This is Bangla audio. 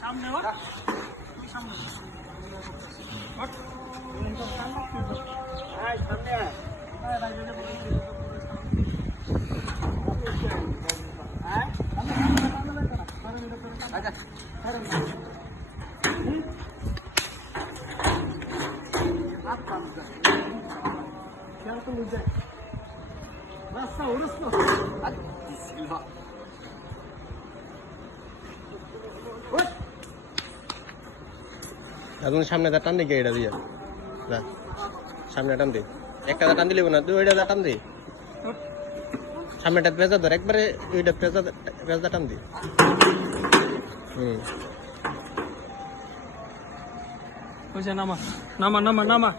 সামনে রাস্তা ওরস না এখন সামনে দা টান দিকে এটা দিয়ে না সামনে টান দি একটা টান দিলে না তুই ওইটা টান দি সামনেটা পেঁচা ধর একবারে ওইটা পেঁচা টান দি নামা নামা নামা নামা